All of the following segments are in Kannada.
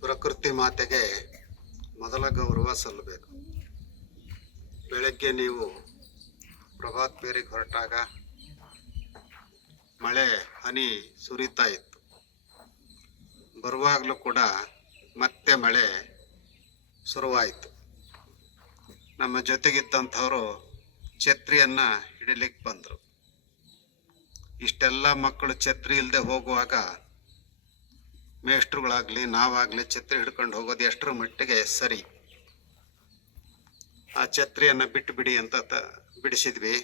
ಪ್ರಕೃತಿ ಮಾತೆಗೆ ಮೊದಲ ಗೌರವ ಸಲ್ಲಬೇಕು. ಬೆಳಗ್ಗೆ ನೀವು ಪ್ರಭಾತ್ ಪೇರಿಗೆ ಹೊರಟಾಗ ಮಳೆ, ಹನಿ ಸುರಿತಾ ಇತ್ತು. ಬರುವಾಗಲೂ ಕೂಡ ಮತ್ತೆ ಮಳೆ ಶುರುವಾಯಿತು. ನಮ್ಮ ಜೊತೆಗಿದ್ದಂಥವರು ಛತ್ರಿಯನ್ನು ಹಿಡಿಲಿಕ್ಕೆ ಬಂದರು. ಇಷ್ಟೆಲ್ಲ ಮಕ್ಕಳು ಛತ್ರಿ ಇಲ್ಲದೆ ಹೋಗುವಾಗ ಮೇಷ್ಟ್ರುಗಳಾಗಲಿ, ನಾವಾಗಲಿ ಛತ್ರಿ ಹಿಡ್ಕೊಂಡು ಹೋಗೋದು ಎಷ್ಟರ ಮಟ್ಟಿಗೆ ಸರಿ. ಆ ಛತ್ರಿಯನ್ನು ಬಿಟ್ಟು ಬಿಡಿ ಅಂತ ತ ಬಿಡಿಸಿದ್ವಿ.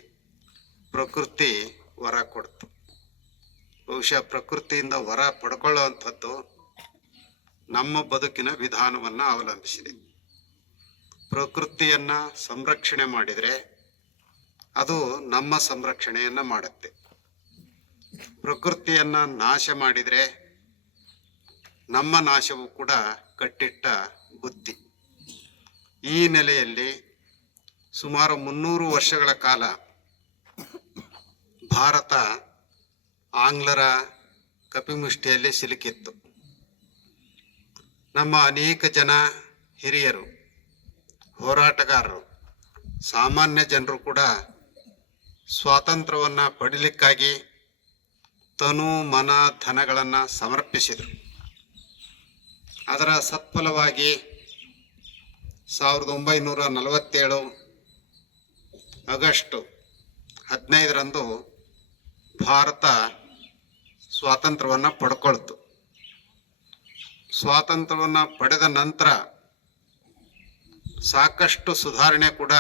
ಪ್ರಕೃತಿ ವರ ಕೊಡ್ತು. ಬಹುಶಃ ಪ್ರಕೃತಿಯಿಂದ ವರ ಪಡ್ಕೊಳ್ಳೋ ಅಂಥದ್ದು ನಮ್ಮ ಬದುಕಿನ ವಿಧಾನವನ್ನು ಅವಲಂಬಿಸಿದೆ. ಪ್ರಕೃತಿಯನ್ನು ಸಂರಕ್ಷಣೆ ಮಾಡಿದರೆ ಅದು ನಮ್ಮ ಸಂರಕ್ಷಣೆಯನ್ನು ಮಾಡುತ್ತೆ. ಪ್ರಕೃತಿಯನ್ನು ನಾಶ ಮಾಡಿದರೆ ನಮ್ಮ ನಾಶವು ಕೂಡ ಕಟ್ಟಿಟ್ಟ ಬುದ್ಧಿ. ಈ ನೆಲೆಯಲ್ಲಿ ಸುಮಾರು ಮುನ್ನೂರು ವರ್ಷಗಳ ಕಾಲ ಭಾರತ ಆಂಗ್ಲರ ಕಪಿಮುಷ್ಟಿಯಲ್ಲಿ ಸಿಲುಕಿತ್ತು. ನಮ್ಮ ಅನೇಕ ಜನ ಹಿರಿಯರು, ಹೋರಾಟಗಾರರು, ಸಾಮಾನ್ಯ ಜನರು ಕೂಡ ಸ್ವಾತಂತ್ರ್ಯವನ್ನು ಪಡಿಲಿಕ್ಕಾಗಿ ತನು ಮನ ಧನಗಳನ್ನು ಸಮರ್ಪಿಸಿದರು. ಅದರ ಸತ್ಫಲವಾಗಿ ಸಾವಿರದ ಒಂಬೈನೂರ ನಲವತ್ತೇಳು ಆಗಸ್ಟ್ ಹದಿನೈದರಂದು ಭಾರತ ಸ್ವಾತಂತ್ರ್ಯವನ್ನು ಪಡ್ಕೊಳ್ತು. ಸ್ವಾತಂತ್ರ್ಯವನ್ನು ಪಡೆದ ನಂತರ ಸಾಕಷ್ಟು ಸುಧಾರಣೆ ಕೂಡ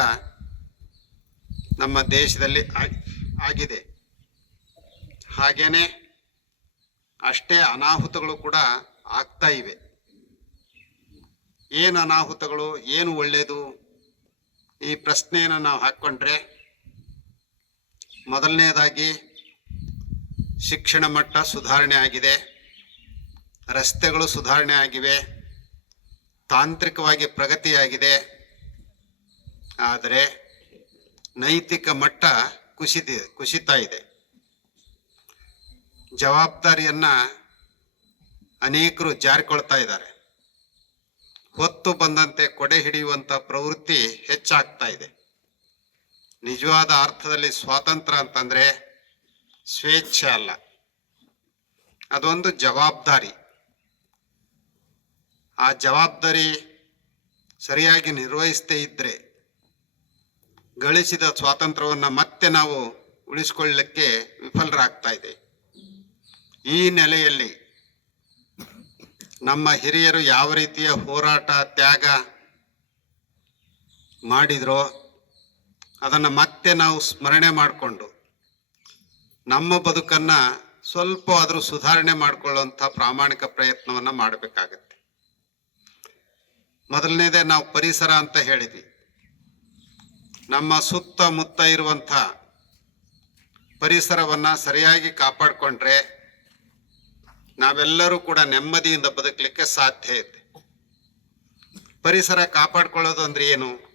ನಮ್ಮ ದೇಶದಲ್ಲಿ ಆಗ್- ಆಗಿದೆ. ಹಾಗೆಯೇ ಅಷ್ಟೇ ಅನಾಹುತಗಳು ಕೂಡ ಆಗ್ತಾ ಇವೆ. ಏನು ಅನಾಹುತಗಳು, ಏನು ಒಳ್ಳೆಯದು ಈ ಪ್ರಶ್ನೆಯನ್ನು ನಾವು ಹಾಕ್ಕೊಂಡ್ರೆ ಮೊದಲನೇದಾಗಿ ಶಿಕ್ಷಣ ಮಟ್ಟ ಸುಧಾರಣೆ ಆಗಿದೆ. ರಸ್ತೆಗಳು ಸುಧಾರಣೆ ಆಗಿವೆ. ತಾಂತ್ರಿಕವಾಗಿ ಪ್ರಗತಿಯಾಗಿದೆ ಆದರೆ ನೈತಿಕ ಮಟ್ಟ ಕುಸಿದ, ಕುಸಿತಾ ಇದೆ. ಜವಾಬ್ದಾರಿಯನ್ನು ಅನೇಕರು ಜಾರಿಕೊಳ್ತಾ ಇದ್ದಾರೆ. ಹೊತ್ತು ಬಂದಂತೆ ಕೊಡೆ ಹಿಡಿಯುವಂತ ಪ್ರವೃತ್ತಿ ಹೆಚ್ಚಾಗ್ತಾ ಇದೆ. ನಿಜವಾದ ಅರ್ಥದಲ್ಲಿ ಸ್ವಾತಂತ್ರ್ಯ ಅಂತಂದ್ರೆ ಸ್ವೇಚ್ಛೆ ಅಲ್ಲ. ಅದೊಂದು ಜವಾಬ್ದಾರಿ. ಆ ಜವಾಬ್ದಾರಿ ಸರಿಯಾಗಿ ನಿರ್ವಹಿಸದೇ ಇದ್ದರೆ ಗಳಿಸಿದ ಸ್ವಾತಂತ್ರ್ಯವನ್ನು ಮತ್ತೆ ನಾವು ಉಳಿಸ್ಕೊಳ್ಳಲಿಕ್ಕೆ ವಿಫಲರಾಗ್ತಾ ಇದೆ. ಈ ನೆಲೆಯಲ್ಲಿ ನಮ್ಮ ಹಿರಿಯರು ಯಾವ ರೀತಿಯ ಹೋರಾಟ, ತ್ಯಾಗ ಮಾಡಿದ್ರೋ ಅದನ್ನು ಮತ್ತೆ ನಾವು ಸ್ಮರಣೆ ಮಾಡಿಕೊಂಡು ನಮ್ಮ ಬದುಕನ್ನು ಸ್ವಲ್ಪ ಆದರೂ ಸುಧಾರಣೆ ಮಾಡಿಕೊಳ್ಳುವಂಥ ಪ್ರಾಮಾಣಿಕ ಪ್ರಯತ್ನವನ್ನು ಮಾಡಬೇಕಾಗತ್ತೆ. ಮೊದಲನೇದೇ ನಾವು ಪರಿಸರ ಅಂತ ಹೇಳಿದ್ವಿ. ನಮ್ಮ ಸುತ್ತಮುತ್ತ ಇರುವಂಥ ಪರಿಸರವನ್ನು ಸರಿಯಾಗಿ ಕಾಪಾಡಿಕೊಂಡ್ರೆ ನಾವೆಲ್ಲರೂ ಕೂಡ ನೆಮ್ಮದಿಯಿಂದ ಬದುಕಲಿಕ್ಕೆ ಸಾಧ್ಯ ಇದೆ. ಪರಿಸರ ಕಾಪಾಡ್ಕೊಳ್ಳೋದು ಅಂದ್ರೆ ಏನು?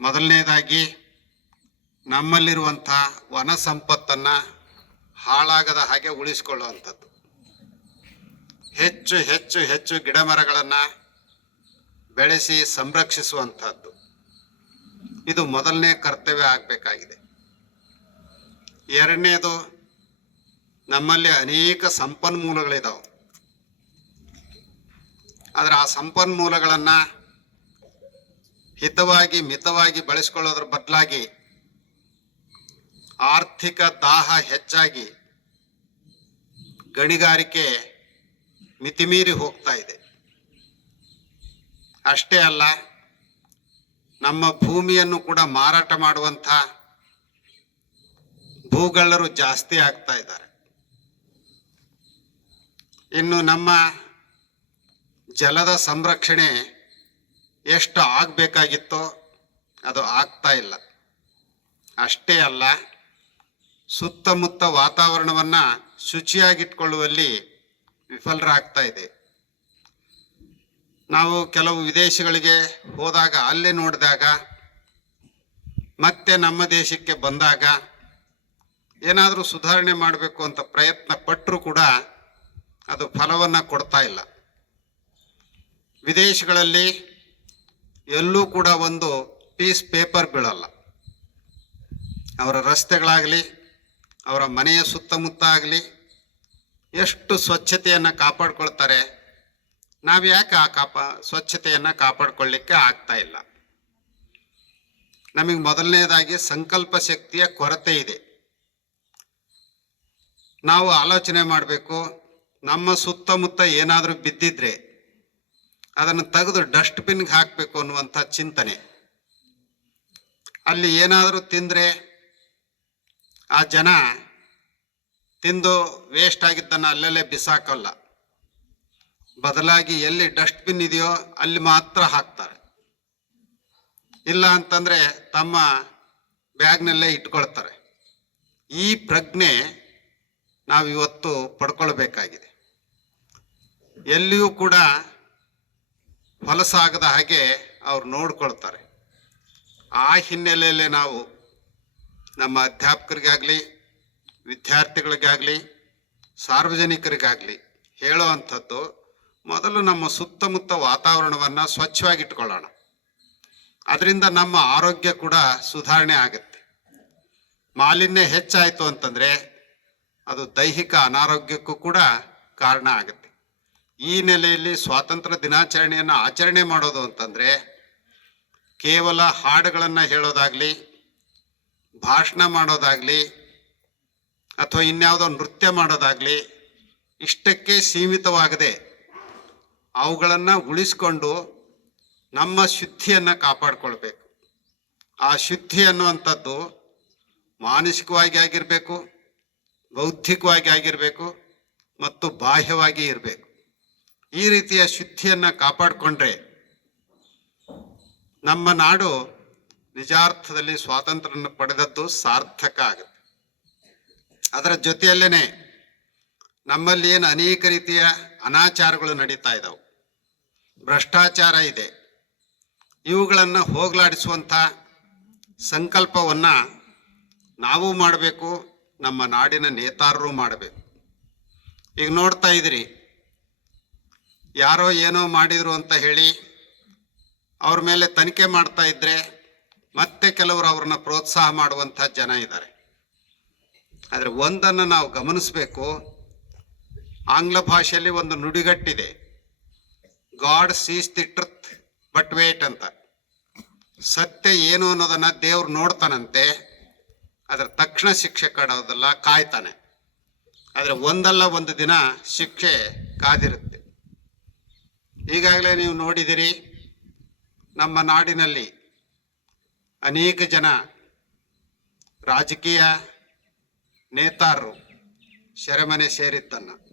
ಮೊದಲನೇದಾಗಿ ನಮ್ಮಲ್ಲಿರುವಂಥ ವನ ಸಂಪತ್ತನ್ನ ಹಾಳಾಗದ ಹಾಗೆ ಉಳಿಸ್ಕೊಳ್ಳುವಂಥದ್ದು. ಹೆಚ್ಚು ಹೆಚ್ಚು ಹೆಚ್ಚು ಗಿಡ ಮರಗಳನ್ನು ಬೆಳೆಸಿ ಸಂರಕ್ಷಿಸುವಂಥದ್ದು. ಇದು ಮೊದಲನೇ ಕರ್ತವ್ಯ ಆಗಬೇಕಾಗಿದೆ. ಎರಡನೇದು ನಮ್ಮಲ್ಲಿ ಅನೇಕ ಸಂಪನ್ಮೂಲಗಳಿದಾವೆ. ಆದರೆ ಆ ಸಂಪನ್ಮೂಲಗಳನ್ನು ಹಿತವಾಗಿ, ಮಿತವಾಗಿ ಬಳಸ್ಕೊಳ್ಳೋದ್ರ ಬದಲಾಗಿ, ಆರ್ಥಿಕ ದಾಹ ಹೆಚ್ಚಾಗಿ ಗಣಿಗಾರಿಕೆ ಮಿತಿಮೀರಿ ಹೋಗ್ತಾ ಇದೆ. ಅಷ್ಟೇ ಅಲ್ಲ, ನಮ್ಮ ಭೂಮಿಯನ್ನು ಕೂಡ ಮಾರಾಟ ಮಾಡುವಂಥ ಭೂಗಳ್ಳರು ಜಾಸ್ತಿ ಆಗ್ತಾ ಇದ್ದಾರೆ. ಇನ್ನು ನಮ್ಮ ಜಲದ ಸಂರಕ್ಷಣೆ ಎಷ್ಟು ಆಗಬೇಕಾಗಿತ್ತೋ ಅದು ಆಗ್ತಾ ಇಲ್ಲ. ಅಷ್ಟೇ ಅಲ್ಲ, ಸುತ್ತಮುತ್ತ ವಾತಾವರಣವನ್ನು ಶುಚಿಯಾಗಿಟ್ಕೊಳ್ಳುವಲ್ಲಿ ವಿಫಲರಾಗ್ತಾ ಇದೆ. ನಾವು ಕೆಲವು ವಿದೇಶಗಳಿಗೆ ಹೋದಾಗ, ಅಲ್ಲೇ ನೋಡಿದಾಗ, ಮತ್ತೆ ನಮ್ಮ ದೇಶಕ್ಕೆ ಬಂದಾಗ ಏನಾದರೂ ಸುಧಾರಣೆ ಮಾಡಬೇಕು ಅಂತ ಪ್ರಯತ್ನ ಪಟ್ಟರೂ ಕೂಡ ಅದು ಫಲವನ್ನು ಕೊಡ್ತಾ ಇಲ್ಲ. ವಿದೇಶಗಳಲ್ಲಿ ಎಲ್ಲೂ ಕೂಡ ಒಂದು ಪೀಸ್ ಪೇಪರ್ ಬೀಳಲ್ಲ. ಅವರ ರಸ್ತೆಗಳಾಗಲಿ, ಅವರ ಮನೆಯ ಸುತ್ತಮುತ್ತ ಆಗಲಿ ಎಷ್ಟು ಸ್ವಚ್ಛತೆಯನ್ನು ಕಾಪಾಡ್ಕೊಳ್ತಾರೆ, ನಾವು ಯಾಕೆ ಆ ಕಾಪಾ, ಸ್ವಚ್ಛತೆಯನ್ನು ಕಾಪಾಡ್ಕೊಳ್ಳಿಕ್ಕೆ ಆಗ್ತಾ ಇಲ್ಲ. ನಮಗೆ ಮೊದಲನೇದಾಗಿ ಸಂಕಲ್ಪ ಶಕ್ತಿಯ ಕೊರತೆ ಇದೆ. ನಾವು ಆಲೋಚನೆ ಮಾಡಬೇಕು ನಮ್ಮ ಸುತ್ತಮುತ್ತ ಏನಾದರೂ ಬಿದ್ದಿದ್ರೆ ಅದನ್ನು ತೆಗೆದು ಡಸ್ಟ್ಬಿನ್ಗೆ ಹಾಕಬೇಕು ಅನ್ನುವಂಥ ಚಿಂತನೆ. ಅಲ್ಲಿ ಏನಾದರೂ ತಿಂದರೆ ಆ ಜನ ತಿಂದು ವೇಸ್ಟ್ ಆಗಿದ್ದನ್ನು ಅಲ್ಲಲ್ಲೇ ಬಿಸಾಕಲ್ಲ. ಬದಲಾಗಿ ಎಲ್ಲಿ ಡಸ್ಟ್ಬಿನ್ ಇದೆಯೋ ಅಲ್ಲಿ ಮಾತ್ರ ಹಾಕ್ತಾರೆ. ಇಲ್ಲ ಅಂತಂದರೆ ತಮ್ಮ ಬ್ಯಾಗ್ನಲ್ಲೇ ಇಟ್ಕೊಳ್ತಾರೆ. ಈ ಪ್ರಜ್ಞೆ ನಾವು ಇವತ್ತು ಪಡ್ಕೊಳ್ಬೇಕಾಗಿದೆ. ಎಲ್ಲಿಯೂ ಕೂಡ ಹೊಲಸಾಗದ ಹಾಗೆ ಅವ್ರು ನೋಡ್ಕೊಳ್ತಾರೆ. ಆ ಹಿನ್ನೆಲೆಯಲ್ಲಿ ನಾವು ನಮ್ಮ ಅಧ್ಯಾಪಕರಿಗಾಗಲಿ, ವಿದ್ಯಾರ್ಥಿಗಳಿಗಾಗಲಿ, ಸಾರ್ವಜನಿಕರಿಗಾಗಲಿ ಹೇಳುವಂಥದ್ದು ಮೊದಲು ನಮ್ಮ ಸುತ್ತಮುತ್ತ ವಾತಾವರಣವನ್ನು ಸ್ವಚ್ಛವಾಗಿಟ್ಕೊಳ್ಳೋಣ. ಅದರಿಂದ ನಮ್ಮ ಆರೋಗ್ಯ ಕೂಡ ಸುಧಾರಣೆ ಆಗುತ್ತೆ. ಮಾಲಿನ್ಯ ಹೆಚ್ಚಾಯಿತು ಅಂತಂದರೆ ಅದು ದೈಹಿಕ ಅನಾರೋಗ್ಯಕ್ಕೂ ಕೂಡ ಕಾರಣ ಆಗುತ್ತೆ. ಈ ನೆಲೆಯಲ್ಲಿ ಸ್ವಾತಂತ್ರ್ಯ ದಿನಾಚರಣೆಯನ್ನು ಆಚರಣೆ ಮಾಡೋದು ಅಂತಂದರೆ ಕೇವಲ ಹಾಡುಗಳನ್ನು ಹೇಳೋದಾಗಲಿ, ಭಾಷಣ ಮಾಡೋದಾಗಲಿ, ಅಥವಾ ಇನ್ಯಾವುದೋ ನೃತ್ಯ ಮಾಡೋದಾಗಲಿ, ಇಷ್ಟಕ್ಕೆ ಸೀಮಿತವಾಗದೆ ಅವುಗಳನ್ನು ಉಳಿಸ್ಕೊಂಡು ನಮ್ಮ ಶುದ್ಧಿಯನ್ನು ಕಾಪಾಡಿಕೊಳ್ಬೇಕು. ಆ ಶುದ್ಧಿ ಅನ್ನುವಂಥದ್ದು ಮಾನಸಿಕವಾಗಿ ಆಗಿರಬೇಕು, ಬೌದ್ಧಿಕವಾಗಿ ಆಗಿರಬೇಕು, ಮತ್ತು ಬಾಹ್ಯವಾಗಿ ಇರಬೇಕು. ಈ ರೀತಿಯ ಶುದ್ಧಿಯನ್ನು ಕಾಪಾಡಿಕೊಂಡ್ರೆ ನಮ್ಮ ನಾಡು ನಿಜಾರ್ಥದಲ್ಲಿ ಸ್ವಾತಂತ್ರ್ಯವನ್ನು ಪಡೆದದ್ದು ಸಾರ್ಥಕ ಆಗುತ್ತೆ. ಅದರ ಜೊತೆಯಲ್ಲೇನೆ ನಮ್ಮಲ್ಲಿ ಏನು ಅನೇಕ ರೀತಿಯ ಅನಾಚಾರಗಳು ನಡೀತಾ ಇದ್ದಾವೆ ಭ್ರಷ್ಟಾಚಾರ ಇದೆ. ಇವುಗಳನ್ನು ಹೋಗಲಾಡಿಸುವಂಥ ಸಂಕಲ್ಪವನ್ನು ನಾವು ಮಾಡಬೇಕು, ನಮ್ಮ ನಾಡಿನ ನೇತಾರರು ಮಾಡಬೇಕು. ಈಗ ನೋಡ್ತಾ ಇದ್ದೀರಿ ಯಾರೋ ಏನೋ ಮಾಡಿದರು ಅಂತ ಹೇಳಿ ಅವ್ರ ಮೇಲೆ ತನಿಖೆ ಮಾಡ್ತಾ ಇದ್ದರೆ ಮತ್ತೆ ಕೆಲವರು ಅವ್ರನ್ನ ಪ್ರೋತ್ಸಾಹ ಮಾಡುವಂಥ ಜನ ಇದ್ದಾರೆ. ಆದರೆ ಒಂದನ್ನು ನಾವು ಗಮನಿಸಬೇಕು. ಆಂಗ್ಲ ಭಾಷೆಯಲ್ಲಿ ಒಂದು ನುಡಿಗಟ್ಟಿದೆ. God sees the truth, but wait ಅಂತ. ಸತ್ಯ ಏನು ಅನ್ನೋದನ್ನು ದೇವ್ರು ನೋಡ್ತಾನಂತೆ. ಅದರ ತಕ್ಷಣ ಶಿಕ್ಷೆ ಕಾಡೋದಲ್ಲ ಕಾಯ್ತಾನೆ. ಆದರೆ ಒಂದಲ್ಲ ಒಂದು ದಿನ ಶಿಕ್ಷೆ ಕಾದಿರುತ್ತೆ. ಈಗಾಗಲೇ ನೀವು ನೋಡಿದಿರಿ, ನಮ್ಮ ನಾಡಿನಲ್ಲಿ ಅನೇಕ ಜನ ರಾಜಕೀಯ ನೇತಾರರು ಸೆರೆಮನೆ ಸೇರಿದ್ದನ್ನು.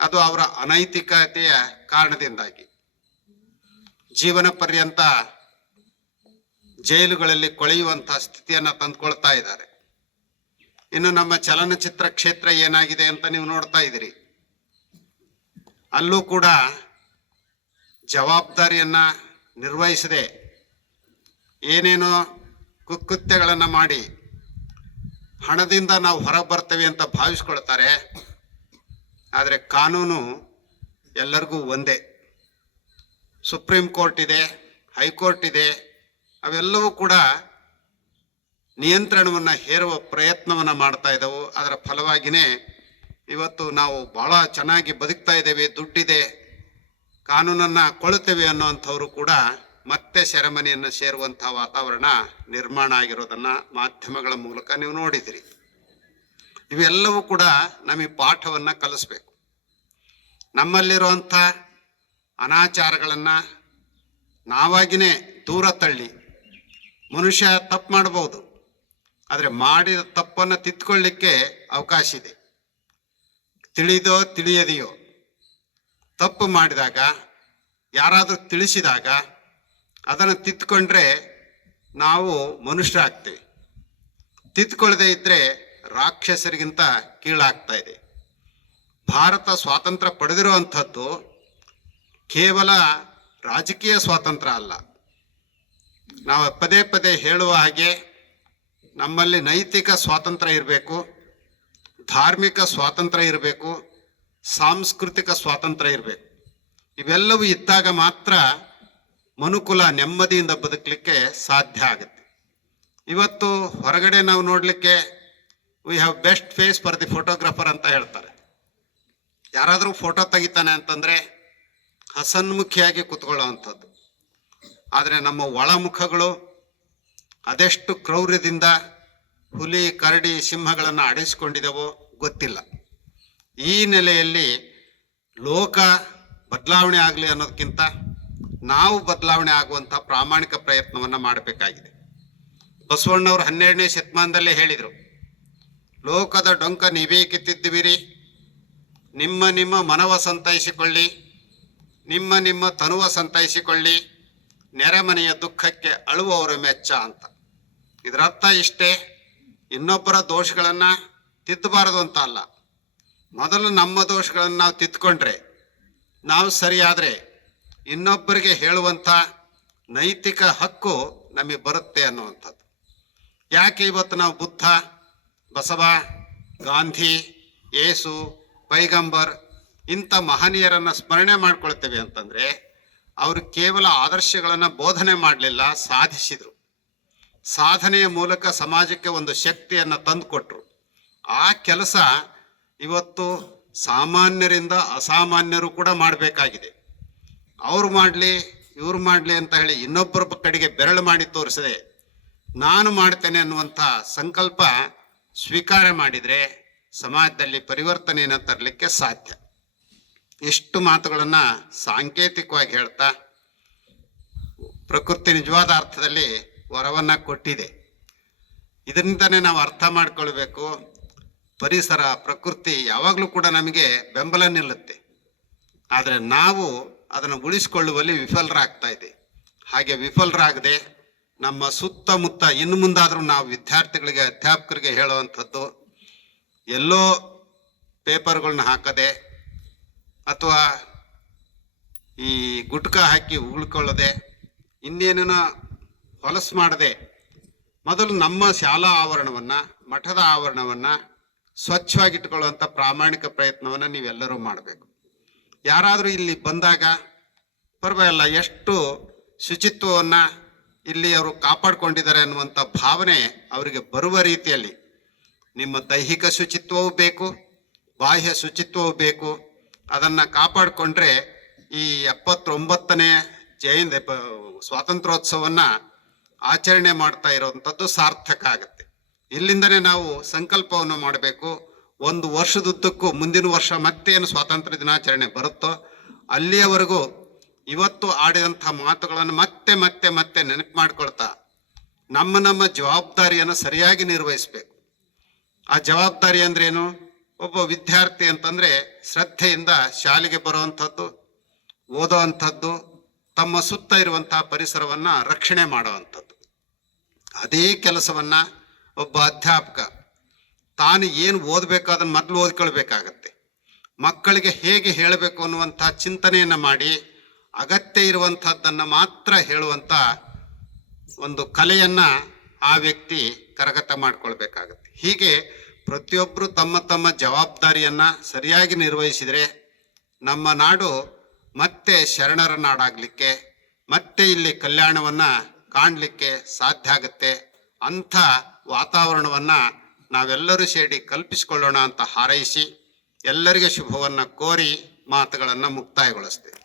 ಅದು ಅವರ ಅನೈತಿಕತೆಯ ಕಾರಣದಿಂದಾಗಿ. ಜೀವನ ಪರ್ಯಂತ ಜೈಲುಗಳಲ್ಲಿ ಕೊಳೆಯುವಂಥ ಸ್ಥಿತಿಯನ್ನು ತಂದುಕೊಳ್ತಾ ಇದ್ದಾರೆ. ಇನ್ನು ನಮ್ಮ ಚಲನಚಿತ್ರ ಕ್ಷೇತ್ರ ಏನಾಗಿದೆ ಅಂತ ನೀವು ನೋಡ್ತಾ ಇದ್ದೀರಿ. ಅಲ್ಲೂ ಕೂಡ ಜವಾಬ್ದಾರಿಯನ್ನು ನಿರ್ವಹಿಸದೆ ಏನೇನೋ ಕುಕೃತ್ಯಗಳನ್ನು ಮಾಡಿ ಹಣದಿಂದ ನಾವು ಹೊರಗೆ ಬರ್ತೇವೆ ಅಂತ ಭಾವಿಸ್ಕೊಳ್ತಾರೆ. ಆದರೆ ಕಾನೂನು ಎಲ್ಲರಿಗೂ ಒಂದೇ. ಸುಪ್ರೀಂ ಕೋರ್ಟ್ ಇದೆ, ಹೈಕೋರ್ಟ್ ಇದೆ, ಅವೆಲ್ಲವೂ ಕೂಡ ನಿಯಂತ್ರಣವನ್ನು ಹೇರುವ ಪ್ರಯತ್ನವನ್ನು ಮಾಡ್ತಾ ಇದ್ದವು. ಅದರ ಫಲವಾಗಿಯೇ ಇವತ್ತು ನಾವು ಭಾಳ ಚೆನ್ನಾಗಿ ಬದುಕ್ತಾ ಇದ್ದೇವೆ, ದುಡ್ಡಿದೆ, ಕಾನೂನನ್ನು ಕೊಳ್ತೇವೆ ಅನ್ನೋವಂಥವರು ಕೂಡ ಮತ್ತೆ ಸೆರೆಮನೆಯನ್ನು ಸೇರುವಂಥ ವಾತಾವರಣ ನಿರ್ಮಾಣ ಆಗಿರೋದನ್ನು ಮಾಧ್ಯಮಗಳ ಮೂಲಕ ನೀವು ನೋಡಿದಿರಿ. ಇವೆಲ್ಲವೂ ಕೂಡ ನಮಗೆ ಪಾಠವನ್ನು ಕಲಿಸ್ಬೇಕು. ನಮ್ಮಲ್ಲಿರುವಂಥ ಅನಾಚಾರಗಳನ್ನು ನಾವಾಗಿನೇ ದೂರ ತಳ್ಳಿ, ಮನುಷ್ಯ ತಪ್ಪು ಮಾಡಬಹುದು ಆದರೆ ಮಾಡಿದ ತಪ್ಪನ್ನು ತಿದ್ಕೊಳ್ಳಿಕ್ಕೆ ಅವಕಾಶ ಇದೆ. ತಿಳಿದೋ ತಿಳಿಯದೆಯೋ, ತಪ್ಪು ಮಾಡಿದಾಗ, ಯಾರಾದರೂ ತಿಳಿಸಿದಾಗ, ಅದನ್ನು ತಿದ್ದುಕೊಂಡ್ರೆ ನಾವು ಮನುಷ್ಯರಾಗ್ತೀವಿ. ತಿದ್ದುಕೊಳ್ಳದೆ ಇದ್ದರೆ ರಾಕ್ಷಸರಿಗಿಂತ ಕೀಳಾಗ್ತಾ ಇದೆ. ಭಾರತ ಸ್ವಾತಂತ್ರ್ಯ ಪಡೆದಿರುವಂಥದ್ದು ಕೇವಲ ರಾಜಕೀಯ ಸ್ವಾತಂತ್ರ್ಯ ಅಲ್ಲ. ನಾವು ಪದೇ ಪದೇ ಹೇಳುವ ಹಾಗೆ ನಮ್ಮಲ್ಲಿ ನೈತಿಕ ಸ್ವಾತಂತ್ರ್ಯ ಇರಬೇಕು. ಧಾರ್ಮಿಕ ಸ್ವಾತಂತ್ರ್ಯ ಇರಬೇಕು, ಸಾಂಸ್ಕೃತಿಕ ಸ್ವಾತಂತ್ರ್ಯ ಇರಬೇಕು. ಇವೆಲ್ಲವೂ ಇದ್ದಾಗ ಮಾತ್ರ ಮನುಕುಲ ನೆಮ್ಮದಿಯಿಂದ ಬದುಕಲಿಕ್ಕೆ ಸಾಧ್ಯ ಆಗುತ್ತೆ. ಇವತ್ತು ಹೊರಗಡೆ ನಾವು ನೋಡಲಿಕ್ಕೆ we have best face for the photographer ಅಂತ ಹೇಳ್ತಾರೆ. ಯಾರಾದರೂ ಫೋಟೋ ತೆಗಿತಾನೆ ಅಂತಂದರೆ ಹಸನ್ಮುಖಿಯಾಗಿ ಕೂತ್ಕೊಳ್ಳೋವಂಥದ್ದು. ಆದರೆ ನಮ್ಮ ಒಳಮುಖಗಳು ಅದೆಷ್ಟು ಕ್ರೌರ್ಯದಿಂದ ಹುಲಿ, ಕರಡಿ ಸಿಂಹಗಳನ್ನು ಅಡಿಸಿಕೊಂಡಿದವೋ ಗೊತ್ತಿಲ್ಲ. ಈ ನೆಲೆಯಲ್ಲಿ ಲೋಕ ಬದಲಾವಣೆ ಆಗಲಿ ಅನ್ನೋದಕ್ಕಿಂತ ನಾವು ಬದಲಾವಣೆ ಆಗುವಂಥ ಪ್ರಾಮಾಣಿಕ ಪ್ರಯತ್ನವನ್ನು ಮಾಡಬೇಕಾಗಿದೆ. ಬಸವಣ್ಣವರು ಹನ್ನೆರಡನೇ ಶತಮಾನದಲ್ಲೇ ಹೇಳಿದರು, ಲೋಕದ ಡೊಂಕ ನೀವೇ ಕಿತ್ತಿದ್ದುವಿರಿ. ನಿಮ್ಮ ನಿಮ್ಮ ಮನವ ಸಂತೈಸಿಕೊಳ್ಳಿ. ನಿಮ್ಮ ನಿಮ್ಮ ತನುವ ಸಂತೈಸಿಕೊಳ್ಳಿ. ನೆರೆಮನೆಯ ದುಃಖಕ್ಕೆ ಅಳುವವರ ಮೆಚ್ಚ ಅಂತ. ಇದರರ್ಥ ಇಷ್ಟೇ. ಇನ್ನೊಬ್ಬರ ದೋಷಗಳನ್ನು ತಿದ್ದಬಾರದು ಅಂತ ಅಲ್ಲ. ಮೊದಲು ನಮ್ಮ ದೋಷಗಳನ್ನು ನಾವು ತಿದ್ಕೊಂಡ್ರೆ, ನಾವು ಸರಿಯಾದರೆ ಇನ್ನೊಬ್ಬರಿಗೆ ಹೇಳುವಂಥ ನೈತಿಕ ಹಕ್ಕು ನಮಗೆ ಬರುತ್ತೆ ಅನ್ನುವಂಥದ್ದು. ಯಾಕೆ ಇವತ್ತು ನಾವು ಬುದ್ಧ, ಬಸವ, ಗಾಂಧಿ, ಏಸು, ಪೈಗಂಬರ್ ಇಂಥ ಮಹನೀಯರನ್ನು ಸ್ಮರಣೆ ಮಾಡ್ಕೊಳ್ತೇವೆ ಅಂತಂದರೆ, ಅವರು ಕೇವಲ ಆದರ್ಶಗಳನ್ನು ಬೋಧನೆ ಮಾಡಲಿಲ್ಲ, ಸಾಧಿಸಿದರು. ಸಾಧನೆಯ ಮೂಲಕ ಸಮಾಜಕ್ಕೆ ಒಂದು ಶಕ್ತಿಯನ್ನು ತಂದುಕೊಟ್ರು. ಆ ಕೆಲಸ ಇವತ್ತು ಸಾಮಾನ್ಯರಿಂದ ಅಸಾಮಾನ್ಯರು ಕೂಡ ಮಾಡಬೇಕಾಗಿದೆ. ಅವ್ರು ಮಾಡಲಿ, ಇವ್ರು ಮಾಡಲಿ ಅಂತ ಹೇಳಿ ಇನ್ನೊಬ್ಬರ ಕಡೆಗೆ ಬೆರಳು ಮಾಡಿ ತೋರಿಸದೆ ನಾನು ಮಾಡ್ತೇನೆ ಅನ್ನುವಂಥ ಸಂಕಲ್ಪ ಸ್ವೀಕಾರ ಮಾಡಿದರೆ ಸಮಾಜದಲ್ಲಿ ಪರಿವರ್ತನೆಯನ್ನು ತರಲಿಕ್ಕೆ ಸಾಧ್ಯ. ಇಷ್ಟು ಮಾತುಗಳನ್ನು ಸಾಂಕೇತಿಕವಾಗಿ ಹೇಳ್ತಾ, ಪ್ರಕೃತಿ ನಿಜವಾದ ಅರ್ಥದಲ್ಲಿ ವರವನ್ನು ಕೊಟ್ಟಿದೆ. ಇದರಿಂದನೇ ನಾವು ಅರ್ಥ ಮಾಡ್ಕೊಳ್ಬೇಕು. ಪರಿಸರ, ಪ್ರಕೃತಿ ಯಾವಾಗಲೂ ಕೂಡ ನಮಗೆ ಬೆಂಬಲ ನಿಲ್ಲುತ್ತೆ. ಆದರೆ ನಾವು ಅದನ್ನು ಉಳಿಸಿಕೊಳ್ಳುವಲ್ಲಿ ವಿಫಲರಾಗ್ತಾ ಇದೆ. ಹಾಗೆ ವಿಫಲರಾಗದೆ ನಮ್ಮ ಸುತ್ತಮುತ್ತ ಇನ್ನು ಮುಂದಾದರೂ ನಾವು ವಿದ್ಯಾರ್ಥಿಗಳಿಗೆ, ಅಧ್ಯಾಪಕರಿಗೆ ಹೇಳುವಂಥದ್ದು, ಎಲ್ಲೋ ಪೇಪರ್ಗಳನ್ನ ಹಾಕದೆ ಅಥವಾ ಈ ಗುಟ್ಕ ಹಾಕಿ ಉಳ್ಕೊಳ್ಳದೆ ಇನ್ನೇನೋ ಹೊಲಸು ಮಾಡದೆ ಮೊದಲು ನಮ್ಮ ಶಾಲಾ ಆವರಣವನ್ನು, ಮಠದ ಆವರಣವನ್ನು ಸ್ವಚ್ಛವಾಗಿಟ್ಟುಕೊಳ್ಳುವಂಥ ಪ್ರಾಮಾಣಿಕ ಪ್ರಯತ್ನವನ್ನು ನೀವೆಲ್ಲರೂ ಮಾಡಬೇಕು. ಯಾರಾದರೂ ಇಲ್ಲಿ ಬಂದಾಗ ಪರವಾಗಿಲ್ಲ, ಎಷ್ಟು ಶುಚಿತ್ವವನ್ನು ಇಲ್ಲಿ ಅವರು ಕಾಪಾಡಿಕೊಂಡಿದ್ದಾರೆ ಅನ್ನುವಂಥ ಭಾವನೆ ಅವರಿಗೆ ಬರುವ ರೀತಿಯಲ್ಲಿ ನಿಮ್ಮ ದೈಹಿಕ ಶುಚಿತ್ವವೂ ಬೇಕು, ಬಾಹ್ಯ ಶುಚಿತ್ವವೂ ಬೇಕು. ಅದನ್ನು ಕಾಪಾಡಿಕೊಂಡ್ರೆ ಈ ಎಪ್ಪತ್ತೊಂಬತ್ತನೇ ಜಯಂತಿ, ಸ್ವಾತಂತ್ರ್ಯೋತ್ಸವವನ್ನು ಆಚರಣೆ ಮಾಡ್ತಾ ಇರೋವಂಥದ್ದು ಸಾರ್ಥಕ ಆಗುತ್ತೆ. ಇಲ್ಲಿಂದನೇ ನಾವು ಸಂಕಲ್ಪವನ್ನು ಮಾಡಬೇಕು. ಒಂದು ವರ್ಷದುದ್ದಕ್ಕೂ ಮುಂದಿನ ವರ್ಷ ಮತ್ತೇನು ಸ್ವಾತಂತ್ರ್ಯ ದಿನಾಚರಣೆ ಬರುತ್ತೋ ಅಲ್ಲಿಯವರೆಗೂ ಇವತ್ತು ಆಡಿದಂಥ ಮಾತುಗಳನ್ನು ಮತ್ತೆ ಮತ್ತೆ ಮತ್ತೆ ನೆನಪು ಮಾಡ್ಕೊಳ್ತಾ ನಮ್ಮ ನಮ್ಮ ಜವಾಬ್ದಾರಿಯನ್ನು ಸರಿಯಾಗಿ ನಿರ್ವಹಿಸಬೇಕು. ಆ ಜವಾಬ್ದಾರಿ ಅಂದ್ರೇನು ಒಬ್ಬ ವಿದ್ಯಾರ್ಥಿ ಅಂತಂದ್ರೆ ಶ್ರದ್ಧೆಯಿಂದ ಶಾಲೆಗೆ ಬರುವಂಥದ್ದು, ಓದೋವಂಥದ್ದು ತಮ್ಮ ಸುತ್ತ ಇರುವಂತಹ ಪರಿಸರವನ್ನು ರಕ್ಷಣೆ ಮಾಡುವಂಥದ್ದು. ಅದೇ ಕೆಲಸವನ್ನ ಒಬ್ಬ ಅಧ್ಯಾಪಕ, ತಾನು ಏನು ಓದಬೇಕು ಅದನ್ನು ಮೊದಲು ಓದ್ಕೊಳ್ಬೇಕಾಗತ್ತೆ. ಮಕ್ಕಳಿಗೆ ಹೇಗೆ ಹೇಳಬೇಕು ಅನ್ನುವಂಥ ಚಿಂತನೆಯನ್ನು ಮಾಡಿ ಅಗತ್ಯ ಇರುವಂಥದ್ದನ್ನು ಮಾತ್ರ ಹೇಳುವಂಥ ಒಂದು ಕಲೆಯನ್ನು ಆ ವ್ಯಕ್ತಿ ಕರಗತ ಮಾಡಿಕೊಳ್ಬೇಕಾಗತ್ತೆ. ಹೀಗೆ ಪ್ರತಿಯೊಬ್ಬರು ತಮ್ಮ ತಮ್ಮ ಜವಾಬ್ದಾರಿಯನ್ನು ಸರಿಯಾಗಿ ನಿರ್ವಹಿಸಿದರೆ ನಮ್ಮ ನಾಡು ಮತ್ತೆ ಶರಣರ ನಾಡಾಗಲಿಕ್ಕೆ ಮತ್ತೆ ಇಲ್ಲಿ ಕಲ್ಯಾಣವನ್ನು ಕಾಣಲಿಕ್ಕೆ ಸಾಧ್ಯ ಆಗುತ್ತೆ. ಅಂಥ ವಾತಾವರಣವನ್ನು ನಾವೆಲ್ಲರೂ ಸೇರಿ ಕಲ್ಪಿಸಿಕೊಳ್ಳೋಣ ಅಂತ ಹಾರೈಸಿ, ಎಲ್ಲರಿಗೆ ಶುಭವನ್ನು ಕೋರಿ ಮಾತುಗಳನ್ನು ಮುಕ್ತಾಯಗೊಳಿಸ್ತೇವೆ.